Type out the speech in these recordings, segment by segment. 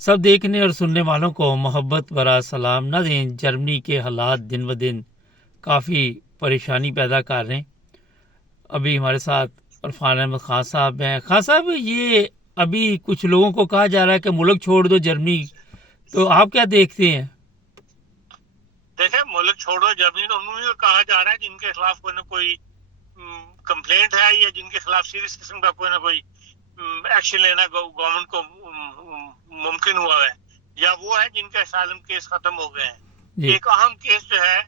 سب دیکھنے اور سننے والوں کو محبت برا سلام نہ دیں. جرمنی کے حالات دن بدن کافی پریشانی پیدا کر رہے ہیں. ابھی ہمارے ساتھ عرفان احمد خان صاحب ہیں. خان صاحب یہ ابھی کچھ لوگوں کو کہا جا رہا ہے کہ ملک چھوڑ دو جرمنی، تو آپ کیا دیکھتے ہیں؟ دیکھیں ملک چھوڑو جرمنی تو انہوں نے کہا جا رہا ہے جن کے خلاف کوئی نہ کوئی کمپلینٹ ہے یا جن کے خلاف سیریس قسم کا کوئی نہ کوئی ایکشن لینا گورنمنٹ کو ممکن ہوا ہے، یا وہ ہے جن کے اسائلم کیس ختم ہو گئے ہیں. جی ایک اہم کیس جو ہے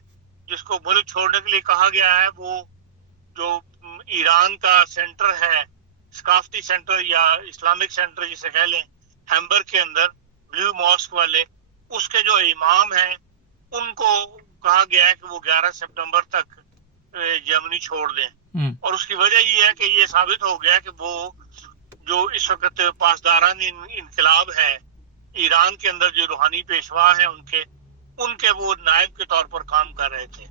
جس کو ملک چھوڑنے کے لیے کہا گیا ہے وہ جو ایران کا سینٹر ہے، ثقافتی سینٹر یا اسلامک سینٹر جسے کہہ لیں، ہیمبرگ کے اندر بلیو ماسک والے، اس کے جو امام ہیں ان کو کہا گیا ہے کہ وہ 11 سپٹمبر تک جرمنی چھوڑ دیں. اور اس کی وجہ یہ ہے کہ یہ ثابت ہو گیا کہ وہ جو اس وقت پاسداران انقلاب ہے ایران کے اندر، جو روحانی پیشوا ہیں ان کے وہ نائب کے طور پر کام کر رہے تھے.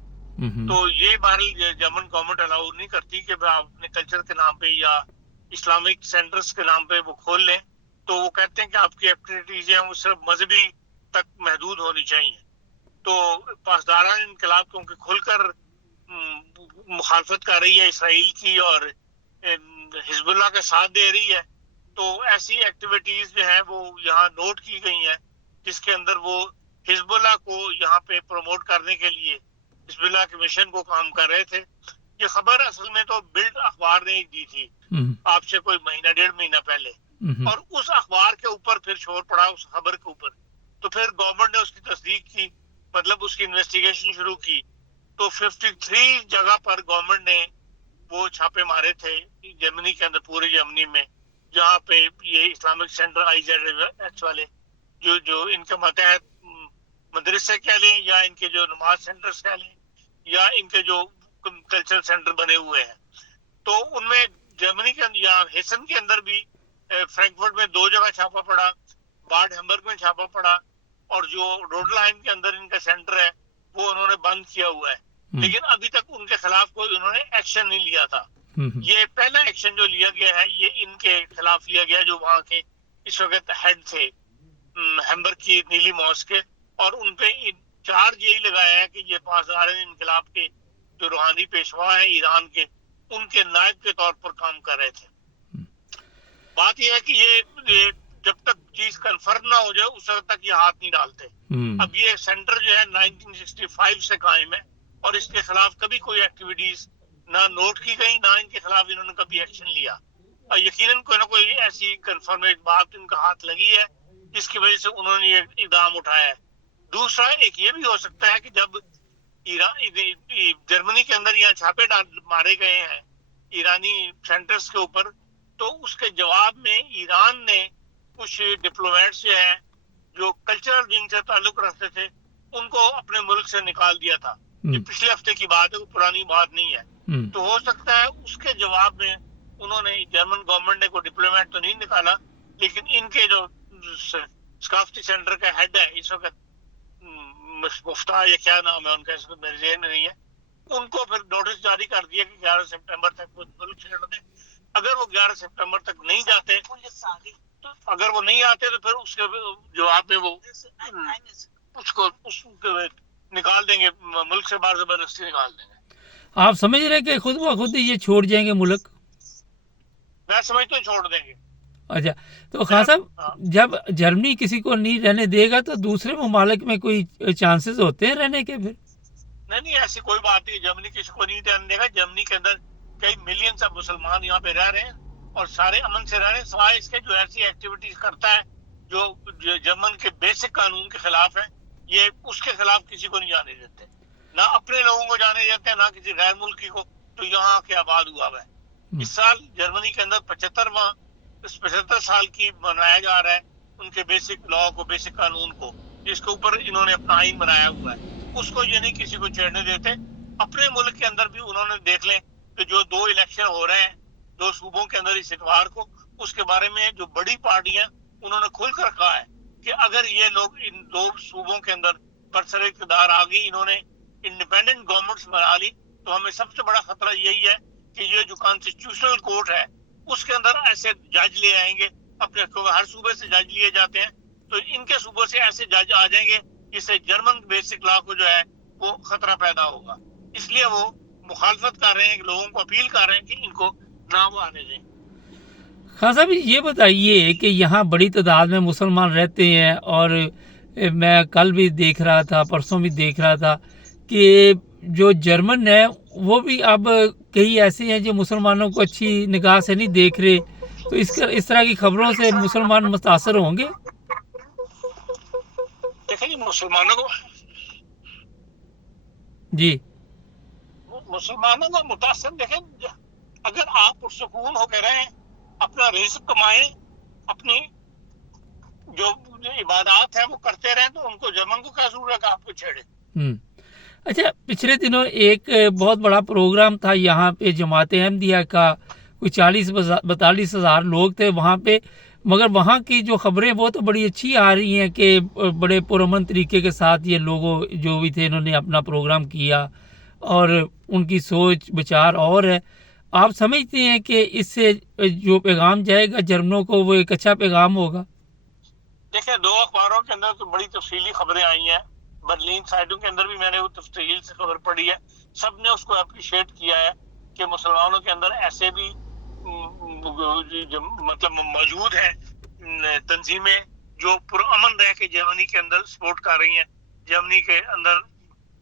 تو یہ بہرحال جرمن گورنمنٹ الاؤ نہیں کرتی کہ آپ اپنے کلچر کے نام پہ یا اسلامک سینٹرز کے نام پہ وہ کھول لیں. تو وہ کہتے ہیں کہ آپ کی ایکٹیویٹیز ہیں وہ صرف مذہبی تک محدود ہونی چاہیے. تو پاسداران انقلاب کیونکہ کھل کر مخالفت کر رہی ہے اسرائیل کی اور حزب اللہ کا ساتھ دے رہی ہے، تو ایسی ایکٹیویٹیز جو ہیں وہ یہاں نوٹ کی گئی ہیں جس کے اندر وہ حزب اللہ کو یہاں پہ پروموٹ کرنے کے لیے حزب اللہ کے مشن کو کام کر رہے تھے. یہ خبر اصل میں تو بلڈ اخبار نے دی تھی آپ سے کوئی مہینہ 1.5 مہینہ پہلے، اور اس اخبار کے اوپر پھر شور پڑا اس خبر کے اوپر. تو پھر گورنمنٹ نے اس کی تصدیق کی، مطلب اس کی انویسٹیگیشن شروع کی. تو 53 جگہ پر گورنمنٹ نے وہ چھاپے مارے تھے جرمنی کے اندر، پورے جرمنی میں، جہاں پہ یہ اسلامک سینٹر IZH والے جو ان کے ماتحت مدرسے کہہ لیں یا ان کے جو نماز سینٹرز کہہ لیں یا ان کے جو کلچرل سینٹر بنے ہوئے ہیں، تو ان میں جرمنی کے اندر یا ہیسن کے اندر بھی فرینکفرٹ میں 2 جگہ چھاپا پڑا، باڈ ہیمبرگ میں چھاپا پڑا، اور جو روڈلائن کے اندر ان کا سینٹر ہے وہ انہوں نے بند کیا ہوا ہے. لیکن ابھی تک ان کے خلاف کوئی انہوں نے ایکشن نہیں لیا تھا. یہ پہلا ایکشن جو لیا گیا ہے یہ ان کے خلاف لیا گیا جو وہاں کے اس وقت ہیڈ تھے ہیمبرگ کی نیلی ماسک کے، اور ان پہ چارج یہی لگایا ہے کہ یہ پاسدار انقلاب کے جو روحانی پیشوا ہیں ایران کے، ان کے نائب کے طور پر کام کر رہے تھے. بات یہ ہے کہ یہ جب تک چیز کنفرم نہ ہو جائے اس وقت تک یہ ہاتھ نہیں ڈالتے. اب یہ سینٹر جو ہے 1965 سے قائم ہے اور اس کے خلاف کبھی کوئی ایکٹیویٹیز نہ نوٹ کی گئی، نہ ان کے خلاف انہوں نے کبھی ایکشن لیا. اور یقیناً کوئی نہ کوئی ایسی کنفرمیٹ بات ان کا ہاتھ لگی ہے جس کی وجہ سے انہوں نے یہ اقدام اٹھایا ہے. دوسرا ایک یہ بھی ہو سکتا ہے کہ جب جرمنی کے اندر یہاں چھاپے مارے گئے ہیں ایرانی سینٹرز کے اوپر، تو اس کے جواب میں ایران نے کچھ ڈپلومیٹس جو ہیں جو کلچرل ونگ سے تعلق رکھتے تھے ان کو اپنے ملک سے نکال دیا تھا. یہ پچھلے ہفتے کی بات ہے، وہ پرانی بات نہیں ہے. تو ہو سکتا ہے اس کے جواب میں انہوں نے جرمن گورنمنٹ نے کوئی ڈپلومیٹ تو نہیں نکالا، لیکن ان کے جو ثقافتی سینٹر کا ہیڈ ہے اس وقت مفتاح یا کیا نام ہے ان کا، اس وقت میرے ذہن میں نہیں ہے، ان کو پھر نوٹس جاری کر دیا کہ 11 سپٹمبر تک وہ ملک چھوڑ دیں. اگر وہ 11 سپٹمبر تک نہیں جاتے، اگر وہ نہیں آتے تو پھر اس کے جواب میں وہ اس کو نکال دیں گے، ملک سے باہر زبردستی نکال دیں گے. آپ سمجھ رہے کہ خود بخود یہ چھوڑ جائیں گے ملک؟ میں سمجھتا ہوں چھوڑ دیں گے. اچھا، تو خان صاحب جب جرمنی کسی کو نہیں رہنے دے گا تو دوسرے ممالک میں کوئی چانسز ہوتے ہیں رہنے کے؟ پھر نہیں ایسی کوئی بات نہیں، جرمنی کسی کو نہیں رہنے دے گا. جرمنی کے اندر کئی ملینز آف مسلمان یہاں پہ رہ رہے ہیں اور سارے امن سے رہ رہے ہیں، سوائے اس کے جو ایسی ایکٹیویٹیز کرتا ہے جو جرمن کے بیسک قانون کے خلاف ہے، یہ اس کے خلاف کسی کو نہیں جانے دیتے، نہ اپنے لوگوں کو جانے دیتے ہیں نہ کسی غیر ملکی کو تو یہاں کے آباد ہوا ہے. اس سال جرمنی کے اندر 75 سال کی منایا جا رہا ہے ان کے بیسک لا کو، بیسک قانون کو، جس کے اوپر انہوں نے اپنا آئین بنایا ہوا ہے. اس کو یہ نہیں کسی کو چھیڑنے دیتے. اپنے ملک کے اندر بھی انہوں نے دیکھ لیں کہ جو 2 الیکشن ہو رہے ہیں 2 صوبوں کے اندر اس اتوار کو، اس کے بارے میں جو بڑی پارٹیاں انہوں نے کھل کر کہا ہے کہ اگر یہ لوگ ان 2 صوبوں کے اندر برسر اقتدار آ گئی، انہوں نے انڈیپینڈنٹ گورنمنٹس بنا لی، تو ہمیں سب سے بڑا خطرہ یہی ہے کہ یہ جو کانسٹیٹیوشنل کورٹ ہے اس کے اندر ایسے جج لے آئیں گے. اپنے ہر صوبے سے جج لیے جاتے ہیں تو ان کے صوبوں سے ایسے جج آ جائیں گے جس سے جرمن بیسک لا کو جو ہے وہ خطرہ پیدا ہوگا. اس لیے وہ مخالفت کر رہے ہیں, لوگوں کو اپیل کر رہے ہیں کہ ان کو نہ وہ آنے دیں. خان صاحب یہ بتائیے کہ یہاں بڑی تعداد میں مسلمان رہتے ہیں, اور میں کل بھی دیکھ رہا تھا, پرسوں بھی دیکھ رہا تھا کہ جو جرمن ہے وہ بھی اب کئی ایسے ہیں جو مسلمانوں کو اچھی نگاہ سے نہیں دیکھ رہے, تو اس طرح کی خبروں سے مسلمان متاثر ہوں گے. دیکھیں مسلمانوں کو متاثر, دیکھیں اگر آپ پرسکون ہو کے رہیں, اپنا رزق کمائیں, اپنی جو عبادات ہیں وہ کرتے رہیں, تو ان کو جرمن کو کیا ضرورت ہے آپ کو چھیڑے. اچھا, پچھلے دنوں ایک بہت بڑا پروگرام تھا یہاں پہ جماعت احمدیہ کا, کوئی 40-42 ہزار لوگ تھے وہاں پہ, مگر وہاں کی جو خبریں وہ تو بڑی اچھی آ رہی ہیں کہ بڑے پرامن طریقے کے ساتھ یہ لوگوں جو بھی تھے انہوں نے اپنا پروگرام کیا, اور ان کی سوچ بچار اور ہے. آپ سمجھتے ہیں کہ اس سے جو پیغام جائے گا جرمنوں کو وہ ایک اچھا پیغام ہوگا؟ دیکھیں 2 اخباروں کے اندر تو بڑی تفصیلی خبریں آئی ہیں, برلین سائٹوں کے اندر بھی میں نے وہ تفصیل سے خبر پڑھی ہے, سب نے اس کو اپریشیٹ کیا ہے کہ مسلمانوں کے اندر ایسے بھی مطلب موجود ہیں تنظیمیں جو پرامن رہ کے جرمنی کے اندر سپورٹ کر رہی ہیں. جرمنی کے اندر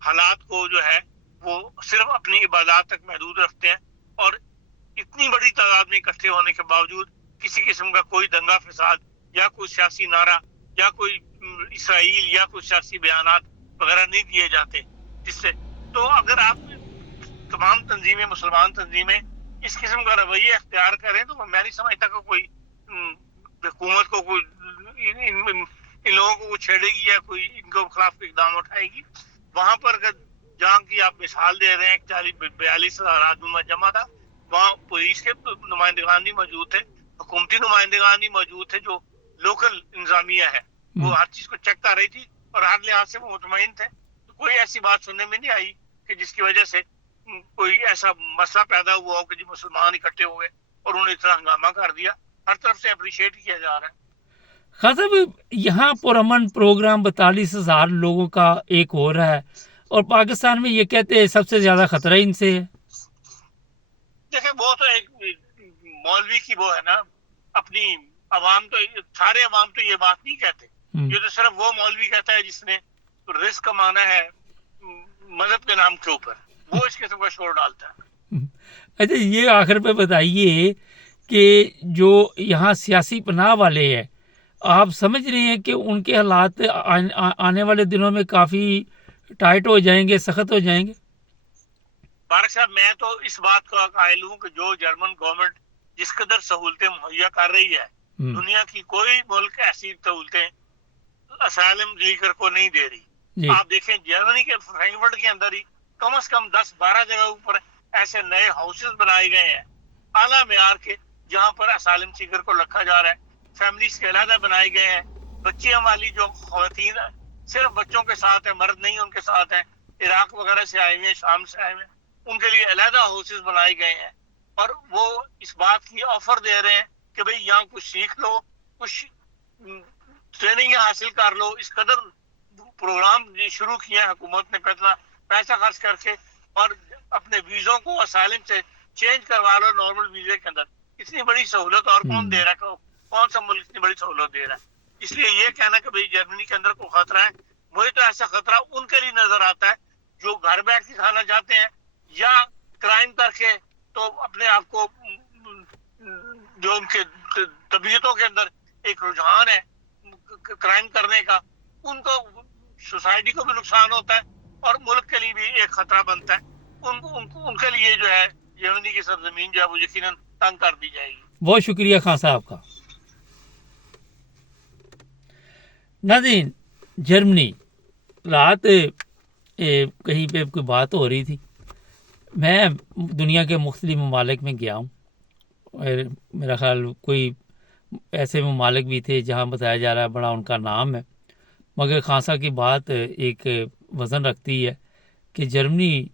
حالات کو جو ہے وہ صرف اپنی عبادات تک محدود رکھتے ہیں, اور اتنی بڑی تعداد میں اکٹھے ہونے کے باوجود کسی قسم کا کوئی دنگا فساد یا کوئی سیاسی نعرہ یا کوئی اسرائیل یا کوئی سیاسی بیانات وغیرہ نہیں دیے جاتے. جس سے تو اگر آپ تمام تنظیمیں, مسلمان تنظیمیں اس قسم کا رویہ اختیار کریں تو میں نہیں سمجھتا کہ کوئی حکومت کو کوئی ان لوگوں کو چھیڑے گی یا کوئی ان کے خلاف اقدام اٹھائے گی. وہاں پر اگر جہاں کی آپ مثال دے رہے ہیں 42 ہزار آدمی میں جمع تھا, وہاں پولیس کے نمائندگان بھی موجود تھے, حکومتی نمائندگان بھی موجود تھے, جو لوکل انتظامیہ ہے وہ ہر چیز کو چیک کر رہی تھی اور ہر لحاظ سے وہ مطمئن تھے. تو کوئی ایسی بات سننے میں نہیں آئی کہ جس کی وجہ سے کوئی ایسا مسئلہ پیدا ہوا ہو کہ جو مسلمان اکٹھے ہوئے اور انہوں نے اتنا ہنگامہ کر دیا. ہر طرف سے اپریشیٹ کیا جا رہا ہے. خان صاحب یہاں پرامن پروگرام 42 ہزار لوگوں کا ایک ہو رہا ہے, اور پاکستان میں یہ کہتے ہیں سب سے زیادہ خطرہ ان سے ہے. دیکھیں وہ تو ایک مولوی کی وہ ہے نا, اپنی عوام تو سارے عوام تو یہ بات نہیں کہتے, یہ تو صرف وہ مولوی کہتا ہے جس نے رزق کمانا ہے مذہب کے نام کے اوپر, وہ اس قسم کا شور ڈالتا ہے. اچھا یہ آخر پہ بتائیے کہ جو یہاں سیاسی پناہ والے ہیں, آپ سمجھ رہے ہیں کہ ان کے حالات آنے والے دنوں میں کافی ٹائٹ ہو جائیں گے, سخت ہو جائیں گے؟ بارک صاحب میں تو اس بات کا قائل ہوں کہ جو جرمن گورنمنٹ جس قدر سہولتیں مہیا کر رہی ہے, دنیا کی کوئی ملک ایسی سہولتیں اسائلم سیکر کو نہیں دے رہی. آپ دیکھیں جرمنی کے فرینکفرٹ کے اندر ہی کم از کم 10-12 جگہوں پر ایسے نئے ہاؤسز بنائے گئے ہیں اعلیٰ معیار کے, جہاں پر اسائلم سیکر کو رکھا جا رہا ہے. فیملیز کے علیحدہ بنائے گئے ہیں. بچیاں والی جو خواتین صرف بچوں کے ساتھ ہیں, مرد نہیں ان کے ساتھ ہیں, عراق وغیرہ سے آئے ہوئے ہیں, شام سے آئے ہوئے ہیں, ان کے لیے علیحدہ ہاؤسز بنائے گئے ہیں. اور وہ اس بات کی آفر دے رہے ہیں کہ بھئی یہاں کچھ سیکھ لو, کچھ ٹریننگ حاصل کر لو. اس قدر پروگرام شروع کیا ہے حکومت نے پیسہ خرچ کر کے, اور اپنے ویزوں کو اسائلم سے چینج کروا لو نارمل ویزے کے اندر. اتنی بڑی سہولت اور کون دے رہا ہے, کون سا ملک اتنی بڑی سہولت دے رہا ہے؟ اس لیے یہ کہنا کہ بھئی جرمنی کے اندر کوئی خطرہ ہے, مجھے تو ایسا خطرہ ان کے لیے نظر آتا ہے جو گھر بیٹھ کے کھانا چاہتے ہیں یا کرائم کر کے تو اپنے آپ کو جو ان کے طبیعتوں کے اندر ایک رجحان ہے کرائم کرنے کا, ان کو سوسائٹی کو بھی نقصان ہوتا ہے اور ملک کے لیے بھی ایک خطرہ بنتا ہے. ان کے لیے جو ہے جرمنی کی سرزمین جو ہے وہ یقیناً تنگ کر دی جائے گی. بہت شکریہ خان صاحب کا. ناظرین, جرمنی رات کہیں پہ کوئی بات ہو رہی تھی, میں دنیا کے مختلف ممالک میں گیا ہوں, میرا خیال کوئی ایسے ممالک بھی تھے جہاں بتایا جا رہا ہے بڑا ان کا نام ہے, مگر خان صاحب کی بات ایک وزن رکھتی ہے کہ جرمنی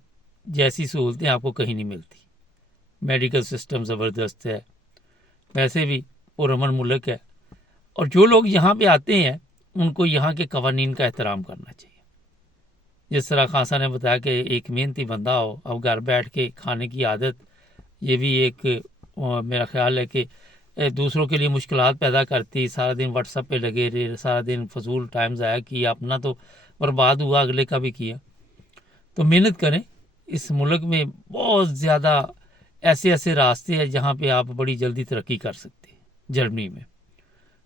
جیسی سہولتیں آپ کو کہیں نہیں ملتی. میڈیکل سسٹم زبردست ہے, ویسے بھی پرامن ملک ہے, اور جو لوگ یہاں پہ آتے ہیں ان کو یہاں کے قوانین کا احترام کرنا چاہیے. جس طرح خان صاحب نے بتایا کہ ایک محنتی بندہ ہو، اب گھر بیٹھ کے کھانے کی عادت، یہ بھی ایک میرا خیال ہے کہ دوسروں کے لیے مشکلات پیدا کرتی. سارا دن واٹس ایپ پہ لگے رہے، سارا دن فضول ٹائم ضائع کیا، اپنا تو برباد ہوا، اگلے کا بھی کیا. تو محنت کریں. اس ملک میں بہت زیادہ ایسے راستے ہیں جہاں پہ آپ بڑی جلدی ترقی کر سکتے ہیں. جرمنی میں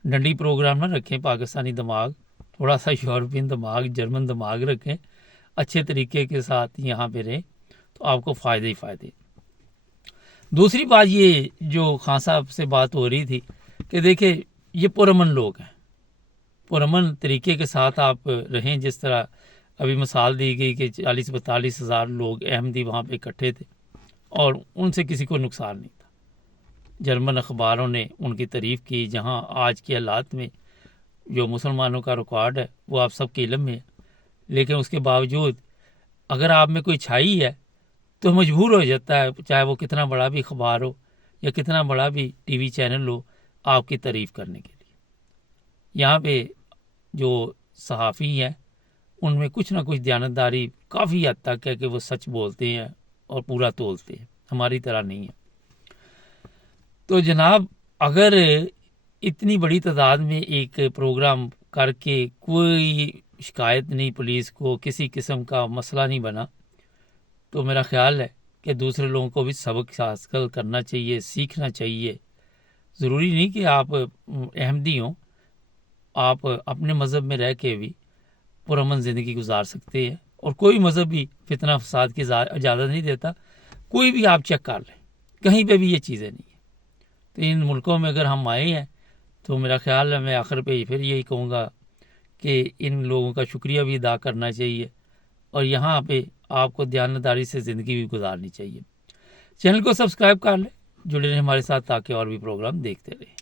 ڈنڈی پروگرام نہ رکھیں، پاکستانی دماغ، تھوڑا سا یورپین دماغ، جرمن دماغ رکھیں، اچھے طریقے کے ساتھ یہاں پہ رہیں تو آپ کو فائدے ہی فائدے. دوسری بات یہ جو خان صاحب سے بات ہو رہی تھی کہ دیکھیں یہ پرامن لوگ ہیں، پرامن طریقے کے ساتھ آپ رہیں. جس طرح ابھی مثال دی گئی کہ 40-42 ہزار لوگ احمدی وہاں پہ اکٹھے تھے اور ان سے کسی کو نقصان نہیں تھا. جرمن اخباروں نے ان کی تعریف کی. جہاں آج کے حالات میں جو مسلمانوں کا ریکارڈ ہے وہ آپ سب کے علم میں ہے، لیکن اس کے باوجود اگر آپ میں کوئی چھائی ہے تو مجبور ہو جاتا ہے، چاہے وہ کتنا بڑا بھی اخبار ہو یا کتنا بڑا بھی ٹی وی چینل ہو، آپ کی تعریف کرنے کے لیے. یہاں پہ جو صحافی ہیں ان میں کچھ نہ کچھ دیانتداری کافی حد تک ہے کہ وہ سچ بولتے ہیں اور پورا تولتے ہیں، ہماری طرح نہیں ہے. تو جناب اگر اتنی بڑی تعداد میں ایک پروگرام کر کے کوئی شکایت نہیں، پولیس کو کسی قسم کا مسئلہ نہیں بنا، تو میرا خیال ہے کہ دوسرے لوگوں کو بھی سبق حاصل کرنا چاہیے، سیکھنا چاہیے. ضروری نہیں کہ آپ احمدی ہوں، آپ اپنے مذہب میں رہ کے بھی پرامن زندگی گزار سکتے ہیں. اور کوئی مذہب بھی فتنہ فساد کی اجازت نہیں دیتا. کوئی بھی آپ چیک کر لیں، کہیں پہ بھی یہ چیزیں نہیں ہیں. تو ان ملکوں میں اگر ہم آئے ہیں تو میرا خیال ہے میں آخر پہ پھر یہی کہوں گا کہ ان لوگوں کا شکریہ بھی ادا کرنا چاہیے اور یہاں پہ آپ کو دیانتداری سے زندگی بھی گزارنی چاہیے. چینل کو سبسکرائب کر لیں، جڑے رہیں ہمارے ساتھ تاکہ اور بھی پروگرام دیکھتے رہیں.